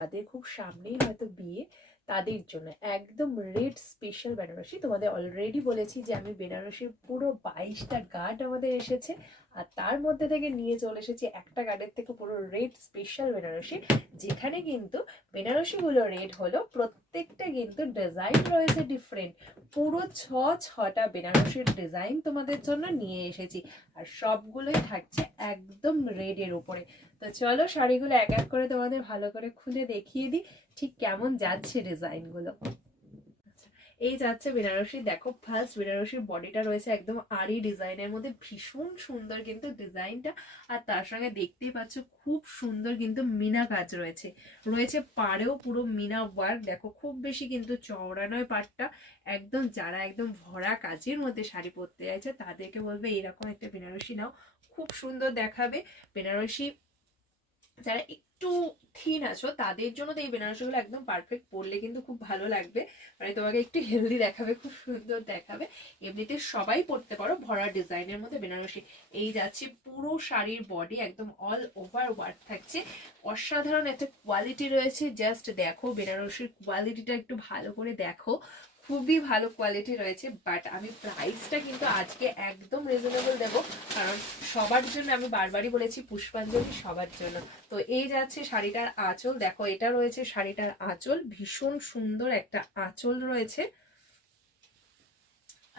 তাদের খুব সামনেই হয়তো বিয়ে, তাদের জন্য একদম রেড স্পেশাল বেনারসি। তোমাদের অলরেডি বলেছি যে আমি বেনারসির পুরো 22টা গার্ড আমাদের এসেছে, আর তার মধ্যে থেকে নিয়ে চলে এসেছি একটা গার্ডের থেকে পুরো রেড স্পেশাল বেনারসি, যেখানে কিন্তু বেনারসিগুলো রেড হলো, প্রত্যেকটা কিন্তু ডিজাইন রয়েছে ডিফারেন্ট। পুরো ছটা বেনারসির ডিজাইন তোমাদের জন্য নিয়ে এসেছি, আর সবগুলোই থাকছে একদম রেডের উপরে। তো চলো শাড়িগুলো এক এক করে তোমাদের ভালো করে খুলে দেখিয়ে দিই ঠিক কেমন যাচ্ছে ডিজাইনগুলো। এই যাচ্ছে বেনারসি, দেখো ফার্স্ট বেনারসির বডিটা রয়েছে একদম আরি ডিজাইনের মধ্যে, ভীষণ সুন্দর কিন্তু ডিজাইনটা। আর তার সঙ্গে দেখতেই পাচ্ছ খুব সুন্দর কিন্তু মিনা কাজ রয়েছে, রয়েছে পাড়েও পুরো মিনা ওয়ার্ক। দেখো খুব বেশি কিন্তু চওড়া নয় পাড়টা, একদম যারা একদম ভরা কাজের মধ্যে শাড়ি পরতে চাইছে তাদেরকে বলবে এইরকম একটা বেনারসি নাও, খুব সুন্দর দেখাবে। বেনারসি যারা একটু থিন আছো তাদের জন্য তো এই বেনারসিগুলো একদম পারফেক্ট, পরলে কিন্তু খুব ভালো লাগবে, মানে তোমাকে একটু হেলদি দেখাবে, খুব সুন্দর দেখাবে। এমনিতে সবাই পরতে পারো ভরা ডিজাইনের মধ্যে বেনারসি। এই যাচ্ছে পুরো শাড়ির বডি একদম অল ওভার ওয়ার্ক থাকছে, অসাধারণ একটা কোয়ালিটি রয়েছে। জাস্ট দেখো বেনারসির কোয়ালিটিটা একটু ভালো করে দেখো, খুবই ভালো কোয়ালিটি রয়েছে। বাট আমি প্রাইসটা কিন্তু আজকে একদম রিজনেবল দেবো, কারণ সবার জন্য, আমি বারবারই বলেছি পুষ্পাঞ্জলি সবার জন্য। তো এই যাচ্ছে শাড়িটার আঁচল, দেখো এটা রয়েছে শাড়িটার আঁচল, ভীষণ সুন্দর একটা আঁচল রয়েছে।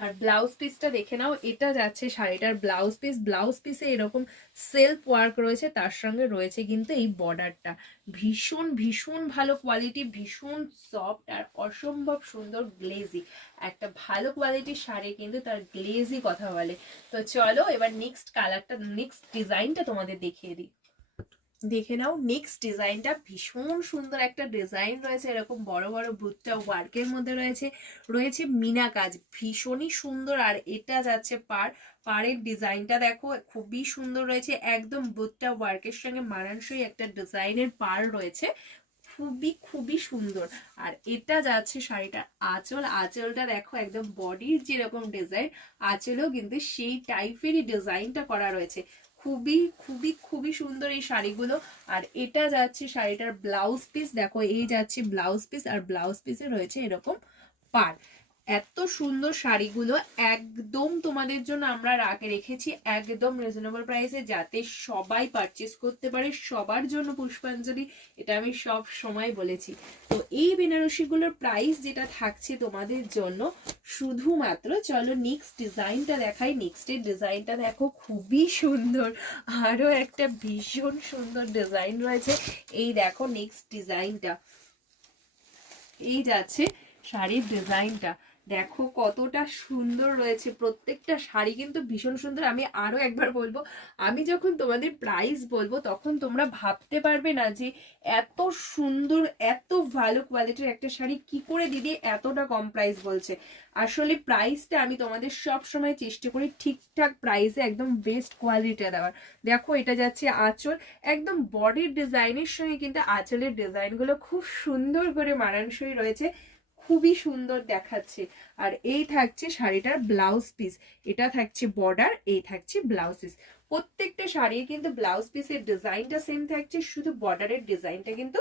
আর ব্লাউজ পিসটা দেখে নাও, এটা যাচ্ছে শাড়িটার ব্লাউজ পিস। ব্লাউজ পিসে এরকম সেলফ ওয়ার্ক রয়েছে, তার সঙ্গে রয়েছে কিন্তু এই বর্ডারটা, ভীষণ ভীষণ ভালো কোয়ালিটি, ভীষণ সফট আর অসম্ভব সুন্দর গ্লেজি। একটা ভালো কোয়ালিটির শাড়ি কিন্তু তার গ্লেজি কথা বলে। তো চলো এবার নেক্সট কালারটা, নেক্সট ডিজাইনটা তোমাদের দেখিয়ে দিই। দেখে নাও নেক্সট ডিজাইনটা, ভীষণ সুন্দর একটা ডিজাইন রয়েছে, এরকম বড় বড় বুটটা ওয়ার্কের মধ্যে রয়েছে, রয়েছে মিনা কাজ, ভীষণই সুন্দর। আর এটা যাচ্ছে পাড়ের ডিজাইনটা দেখো খুবই সুন্দর রয়েছে, একদম বুটটা ওয়ার্কের সঙ্গে মানানসই একটা ডিজাইনের পাড় রয়েছে, খুবই খুবই সুন্দর। আর এটা যাচ্ছে শাড়িটার আঁচল, আঁচলটা দেখো একদম বডির যেরকম ডিজাইন, আঁচলেও কিন্তু সেই টাইপেরই ডিজাইনটা করা রয়েছে, খুবই খুবই খুবই সুন্দর এই শাড়িগুলো। আর এটা যাচ্ছে শাড়িটার ব্লাউজ পিস, দেখো এই যাচ্ছে ব্লাউজ পিস, আর ব্লাউজ পিসে রয়েছে এরকম পাড়। এত সুন্দর শাড়িগুলো একদম তোমাদের জন্য আমরা রেখেছি একদম রিজনেবল প্রাইসে, যাতে সবাই পারচেস করতে পারে, সবার জন্য পুষ্পাঞ্জলি, এটা আমি সব সময় বলেছি। তো এই বেনারসিগুলোর প্রাইস যেটা থাকছে তোমাদের জন্য শুধুমাত্র, চলো নেক্সট ডিজাইনটা দেখাই। নেক্সটের ডিজাইনটা দেখো খুবই সুন্দর, আরো একটা ভীষণ সুন্দর ডিজাইন রয়েছে। এই দেখো নেক্সট ডিজাইনটা, এই যাচ্ছে শাড়ির ডিজাইনটা, দেখো কতটা সুন্দর রয়েছে, প্রত্যেকটা শাড়ি কিন্তু ভীষণ সুন্দর। আমি আরো একবার বলবো, আমি যখন তোমাদের প্রাইস বলবো তখন তোমরা ভাবতে পারবে না যে এত সুন্দর এত ভালো কোয়ালিটির একটা শাড়ি কি করে দিদি এতটা কম প্রাইস বলছে। আসলে প্রাইসটা আমি তোমাদের সব সময় চেষ্টা করি ঠিকঠাক প্রাইসে একদম বেস্ট কোয়ালিটিটা দেওয়ার। দেখো এটা যাচ্ছে আঁচল, একদম বডির ডিজাইনের সঙ্গে কিন্তু আঁচলের ডিজাইনগুলো খুব সুন্দর করে মানানসই রয়েছে, খুবই সুন্দর দেখাচ্ছে। আর এই থাকছে শাড়িটার ব্লাউজ পিস, এটা থাকছে বর্ডার, এই থাকছে ব্লাউজ পিস। প্রত্যেকটা শাড়ির কিন্তু ব্লাউজ পিসের ডিজাইনটা সেম থাকছে, শুধু বর্ডারের ডিজাইনটা কিন্তু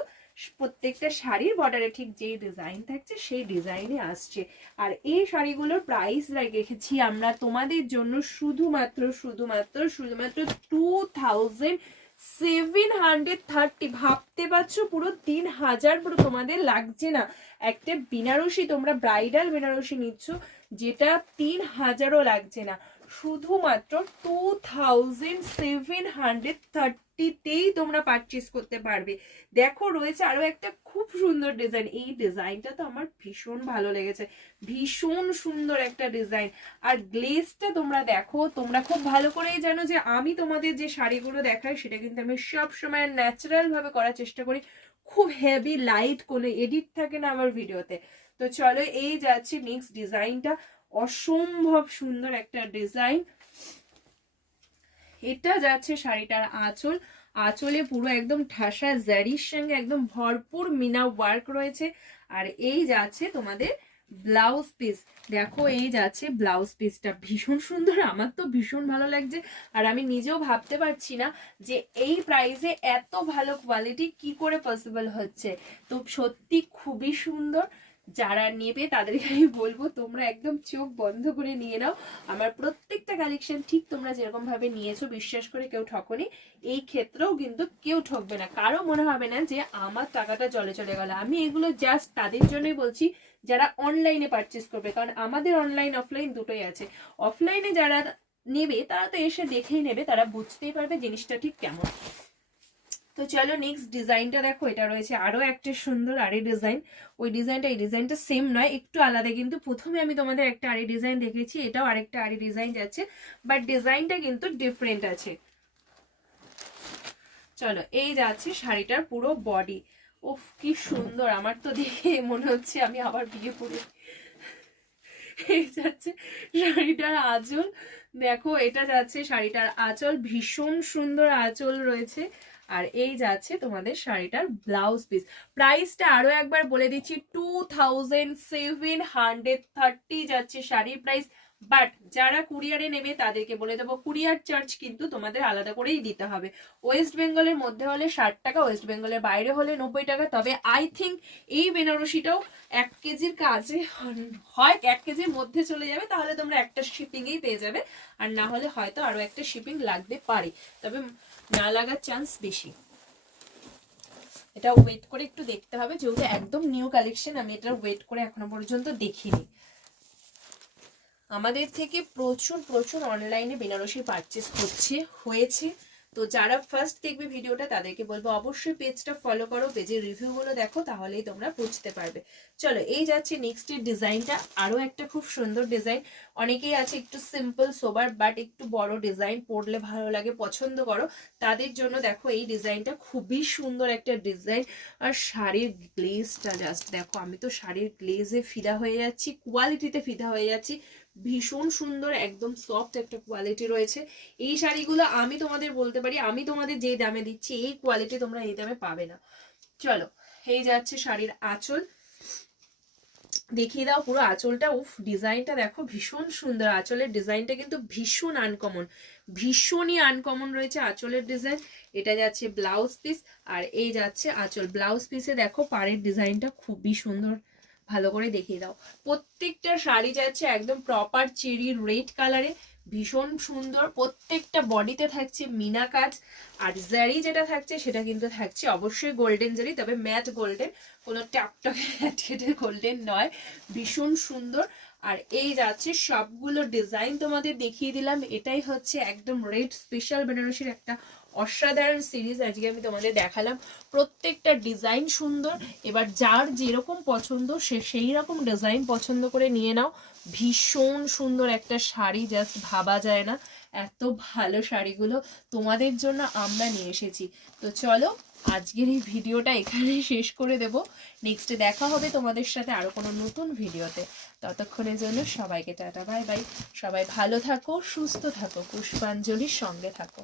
প্রত্যেকটা শাড়ির বর্ডারে ঠিক যেই ডিজাইন থাকছে সেই ডিজাইনে আসছে। আর এই শাড়িগুলোর প্রাইস রেখেছি আমরা তোমাদের জন্য শুধুমাত্র শুধুমাত্র শুধুমাত্র 2730। ভাবতে পারছো পুরো 3000, পুরো তোমাদের লাগছে না একটা বেনারসি, তোমরা ব্রাইডাল বেনারসি নিচ্ছ যেটা 3000ও লাগছে না, শুধুমাত্র 2730তেই তোমরা পারচেস করতে পারবে। দেখো রয়েছে আরো একটা খুব সুন্দর ডিজাইন, এই ডিজাইনটা তো আমার ভীষণ ভালো লেগেছে, ভীষণ সুন্দর একটা ডিজাইন। আর গ্লেজটা তোমরা দেখো, তোমরা খুব ভালো করেই জানো যে আমি তোমাদের যে শাড়িগুলো দেখাই সেটা কিন্তু আমি সব সময় ন্যাচারাল ভাবে করার চেষ্টা করি, খুব হেভি লাইট কোনো এডিট থাকে না আমার ভিডিওতে। তো চলো এই যাচ্ছে নেক্সট ডিজাইনটা, অসম্ভব সুন্দর একটা ডিজাইন। এটা যাচ্ছে শাড়িটার আঁচল, আঁচলে পুরো একদম ঠাসা জারির সঙ্গে একদম ভরপুর মিনা ওয়ার্ক রয়েছে। আর এই যাচ্ছে তোমাদের ব্লাউজ পিস দেখো, এই যাচ্ছে ব্লাউজ পিসটা, ভীষণ সুন্দর, আমার তো ভীষণ ভালো লাগছে। আর আমি নিজেও ভাবতে পারছি না যে এই প্রাইসে এত ভালো কোয়ালিটি কি করে পসিবল হচ্ছে। তো সত্যি খুবই সুন্দর। যারা নেবে তাদেরকে আমি বলবো তোমরা একদম চোখ বন্ধ করে নিয়ে নাও। আমার প্রত্যেকটা কালেকশন ঠিক তোমরা যেরকম ভাবে নিয়েছো বিশ্বাস করে কেউ ঠকনি, এই ক্ষেত্রেও কিন্তু কেউ ঠকবে না, কারো মনে হবে না যে আমার টাকাটা জলে চলে গেল। আমি এগুলো জাস্ট তাদের জন্যই বলছি যারা অনলাইনে পারচেস করবে, কারণ আমাদের অনলাইন অফলাইন দুটোই আছে। অফলাইনে যারা নেবে তারা তো এসে দেখেই নেবে, তারা বুঝতেই পারবে জিনিসটা ঠিক কেমন। তো চলো নেক্সট ডিজাইনটা দেখো, এটা রয়েছে আরো একটা সুন্দর আরে ডিজাইন। ওই ডিজাইনটা এই ডিজাইনটা সেম নয়, একটু আলাদা, কিন্তু প্রথমে আমি তোমাদের একটা আরে ডিজাইন দেখেছি, এটাও আরেকটা আরে ডিজাইন যাচ্ছে, বাট ডিজাইনটা কিন্তু ডিফারেন্ট আছে। চলো এই যাচ্ছে শাড়িটার পুরো বডি। ওফ কি সুন্দর, আমার তো দেখে মনে হচ্ছে আমি আবার বিয়ে করে। এই যাচ্ছে শাড়িটার আঁচল, দেখো এটা যাচ্ছে শাড়িটার আঁচল, ভীষণ সুন্দর আঁচল রয়েছে। আর এই যাচ্ছে তোমাদের শাড়িটার ব্লাউজ পিস। প্রাইসটা আরো একবার বলে দিচ্ছি, 2730 যাচ্ছে শাড়ির প্রাইস। বাট যারা কুরিয়ারে নেবে তাদেরকে বলে দেবো কুরিয়ার চার্জ কিন্তু তোমাদের আলাদা করেই দিতে হবে। ওয়েস্ট বেঙ্গলের মধ্যে হলে 60 টাকা, ওয়েস্ট বেঙ্গলের বাইরে হলে 90 টাকা। তবে আই থিঙ্ক এই বেনারসিটাও 1 কেজির কাছে হয়, 1 কেজির মধ্যে চলে যাবে, তাহলে তোমরা একটা শিপিংয়েই পেয়ে যাবে। আর না হলে হয়তো আরো একটা শিপিং লাগতে পারে, তবে না লাগার চান্স বেশি। এটা ওয়েট করে একটু দেখতে হবে, যেহেতু একদম নিউ কালেকশন, আমি এটা ওয়েট করে এখনো পর্যন্ত দেখিনি। আমাদের থেকে প্রচুর প্রচুর অনলাইনে বেনারসি পারচেস হয়েছে। তো যারা ফার্স্ট দেখবে ভিডিওটা তাদেরকে বলবো অবশ্যই পেজটা ফলো করো, পেজের রিভিউগুলো দেখো, তাহলেই তোমরা বুঝতে পারবে। চলো এই যাচ্ছে নেক্সট এর ডিজাইনটা, আরো একটা খুব সুন্দর ডিজাইন। অনেকেই আছে একটু সিম্পল সোবার বাট একটু বড় ডিজাইন পরলে ভালো লাগে, পছন্দ করো, তাদের জন্য দেখো এই ডিজাইনটা খুবই সুন্দর একটা ডিজাইন। আর শাড়ির গ্লেজটা জাস্ট দেখো, আমি তো শাড়ির গ্লেজে ফিদা হয়ে যাচ্ছি, কোয়ালিটিতে ফিদা হয়ে যাচ্ছি, ভীষণ সুন্দর, একদম সফট একটা কোয়ালিটি রয়েছে। এই শাড়িগুলো আমি তোমাদের বলতে পারি, আমি তোমাদের যে দামে দিচ্ছি এই কোয়ালিটি তোমরা এই দামে পাবে না। চলো এই যাচ্ছে শাড়ির আঁচল, দেখিয়ে দাও পুরো আঁচলটা। উফ ডিজাইনটা দেখো ভীষণ সুন্দর, আঁচলের ডিজাইনটা কিন্তু ভীষণ আনকমন, ভীষণই আনকমন রয়েছে আঁচলের ডিজাইন। এটা যাচ্ছে ব্লাউজ পিস, আর এই যাচ্ছে আঁচল। ব্লাউজ পিসে দেখো পাড়ের ডিজাইনটা খুবই সুন্দর, ভালো করে দেখিয়ে দাও। প্রত্যেকটা শাড়ি যাচ্ছে একদম প্রপার চেরি রেড কালারে, ভীষণ সুন্দর। প্রত্যেকটা বডিতে থাকছে মিনা কাজ, আর জারি যেটা থাকছে সেটা কিন্তু থাকছে অবশ্যই গোল্ডেন জারি, তবে ম্যাট গোল্ডেন, কোনো ট্যাপটকে গোল্ডেন নয়, ভীষণ সুন্দর। আর এই যাচ্ছে সবগুলো ডিজাইন তোমাদের দেখিয়ে দিলাম। এটাই হচ্ছে একদম রেড স্পেশাল বেনারসির একটা অসাধারণ সিরিজ আজকে আমি তোমাদের দেখালাম। প্রত্যেকটা ডিজাইন সুন্দর, এবার যার যেরকম পছন্দ সে সেই রকম ডিজাইন পছন্দ করে নিয়ে নাও। ভীষণ সুন্দর একটা শাড়ি, জাস্ট ভাবা যায় না এত ভালো শাড়িগুলো তোমাদের জন্য আমরা নিয়ে এসেছি। তো চলো আজকের এই ভিডিওটা এখানে শেষ করে দেব, নেক্সটে দেখা হবে তোমাদের সাথে আরো কোনো নতুন ভিডিওতে। ততক্ষণের জন্য সবাইকে টাটা বাই বাই, সবাই ভালো থাকো, সুস্থ থাকো, পুষ্পাঞ্জলির সঙ্গে থাকো।